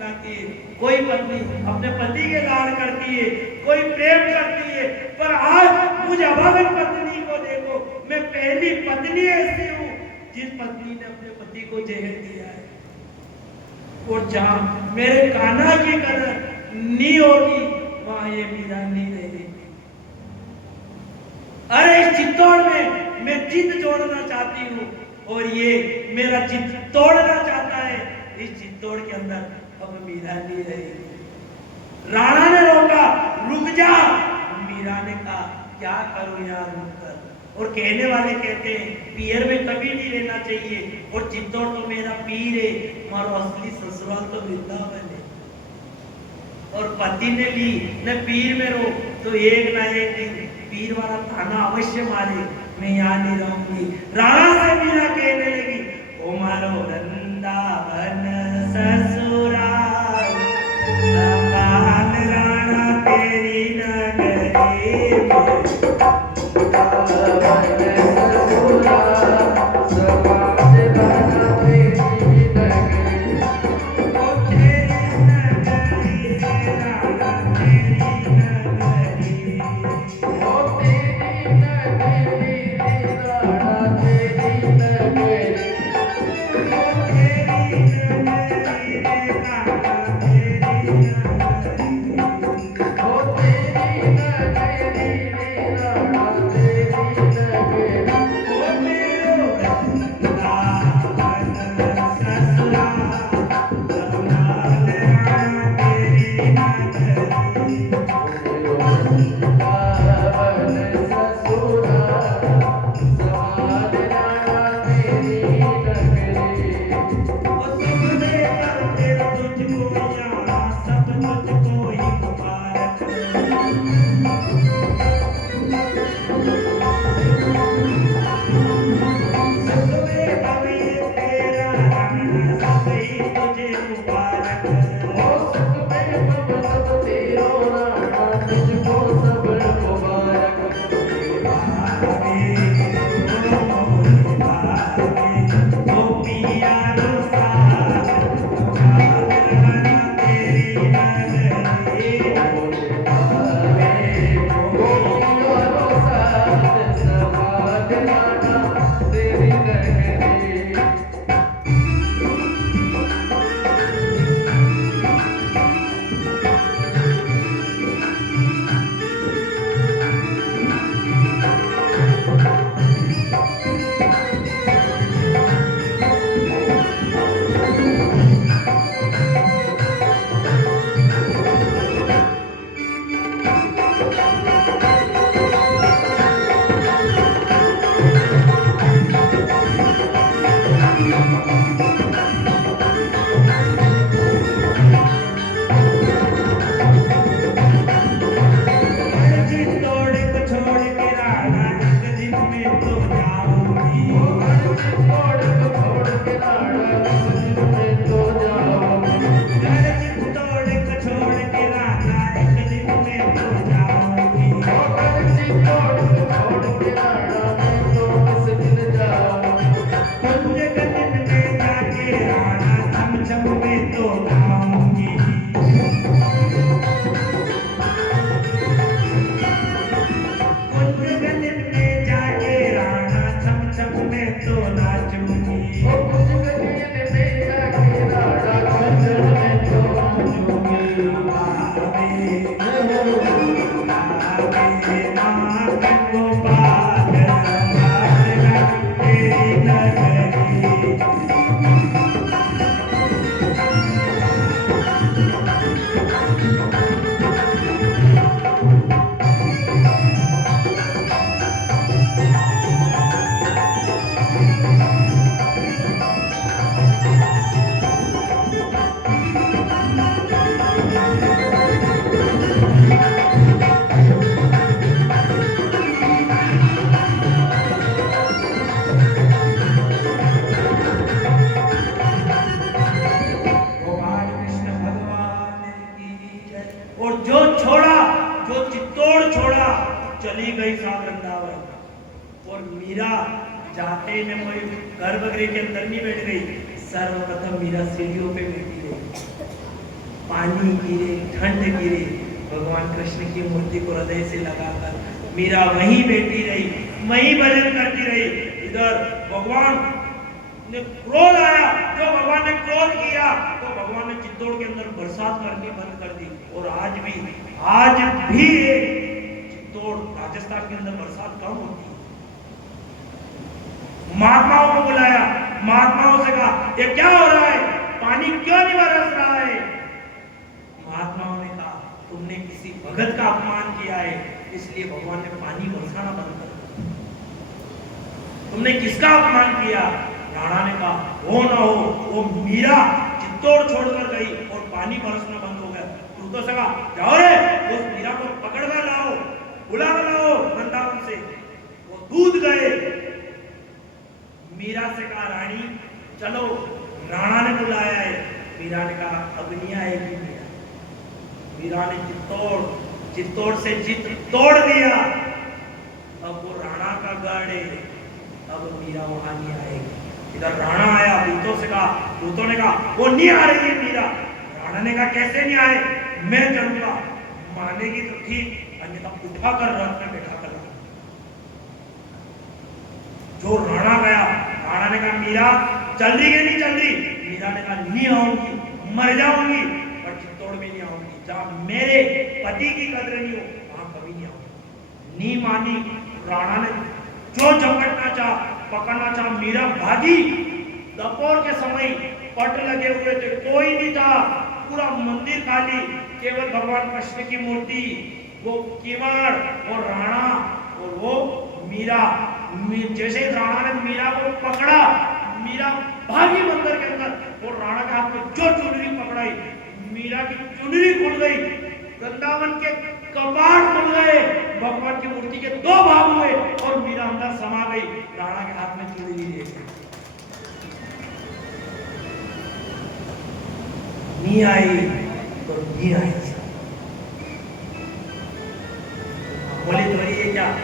दिलाती है, कोई पत्नी अपने पति के लाड़ करती है, कोई प्रेम करती है, पर आज मुझ अभागन पत्नी को देखो, मैं पहली पत्नी ऐसी हूँ जिस पत्नी ने अपने पति को जहर दिया है। और जहां मेरे कान्हा की कदर नहीं होगी वहां ये मीरा नहीं रहेगी। अरे इस चित्तौड़ में मैं चित्त जोड़ना चाहती हूँ और ये मेरा चित्त तोड़ना चाहता है। इस चित्तौड़ के अंदर अब मीरा नहीं रहेगी। राणा ने रोका, रुक जा। मीरा ने कहा क्या करूं यार रुक कर। और कहने वाले कहते हैं पीर में कभी नहीं रहना चाहिए, और चित्तौड़ तो मेरा पीर है, मारो असली ससुराल तो वृंदावन है। और पति ने ली न पीर में रो तो एक ना एक दिन पीर वाला ताना अवश्य मारे, मैं यहाँ नहीं रहूंगी। राणा से मीरा कहने लगी ओ मारो वृंदावन ससुराल, संभाल राणा तेरी नगरी में। चली गई सा वृंदावन। और मीरा जाते में कोई गर्भगृह के अंदर नहीं बैठ गई, सर्वप्रथम मीरा सीढ़ियों पे बैठी रही। पानी गिरे, ठंड गिरे, भगवान कृष्ण की मूर्ति को हृदय से लगाकर मीरा वहीं बैठी रही, वहीं भजन करती रही। इधर भगवान ने क्रोध आया, जो भगवान ने क्रोध किया तो भगवान ने चित्तौड़ के अंदर बरसात करनी बंद कर दी। और आज भी चित्तौड़ राजस्थान के अंदर बरसात कम होती है। महात्माओं को बुलाया, महात्माओं से कहा ये क्या हो रहा है, पानी क्यों नहीं बरस रहा है? महात्माओं ने कहा तुमने किसी भगत का अपमान किया है, इसलिए भगवान ने पानी बरसाना बंद कर दिया। तुमने किसका अपमान किया? राणा ने कहा हो ना हो, वो मीरा चित्तौड़ छोड़कर गई और पानी बरसना बंद हो गया। तो सका जाओ रे, उस मीरा को पकड़ कर लाओ, बुला कर लाओ वृंदावन से। वो दूध गए। मीरा से कहा रानी चलो, राणा ने बुलाया है। मीरा ने कहा अब नहीं आएगी मीरा। मीरा ने चित्तौड़ से जित तोड़ दिया। अब वो राणा का गढ़ है, अब मीरा वहां नहीं आएगी। इधर राणा आया, दूतों से कहा, दूतों ने कहा वो नहीं आ रही है मीरा। राणा ने कहा कैसे नहीं आए, मैं चलूंगा। मानेगी तो ठीक, अन्यथा उठाकर रथ में बैठा कर। जो राणा गया, राणा ने कहा मीरा चल रही है नहीं चल रही? मीरा ने कहा नहीं आऊंगी, मर जाऊंगी, पर चित्तौड़ में नहीं आऊंगी। जहां मेरे पति की कदर नहीं हो वहां कभी नहीं आऊंगी। नहीं मानी। राणा ने जो झपटना चाहा, पकड़ना चाहा, मीरा भागी। दोपहर के समय पट लगे हुए थे, कोई नहीं था, पूरा मंदिर खाली, केवल भगवान कृष्ण की मूर्ति, वो किवाड़ और राणा और वो मीरा। जैसे राणा ने मीरा को पकड़ा, मीरा भागी मंदिर के अंदर और राणा के हाथ में जो चुनरी पकड़ाई, मीरा की चुनरी खुल गई, वृंदावन के कपाट खुल गए, भगवान की मूर्ति के दो भाग हुए और मीरा अंदर समा गई। राणा के हाथ में चुनरी नहीं आई तो नहीं आई।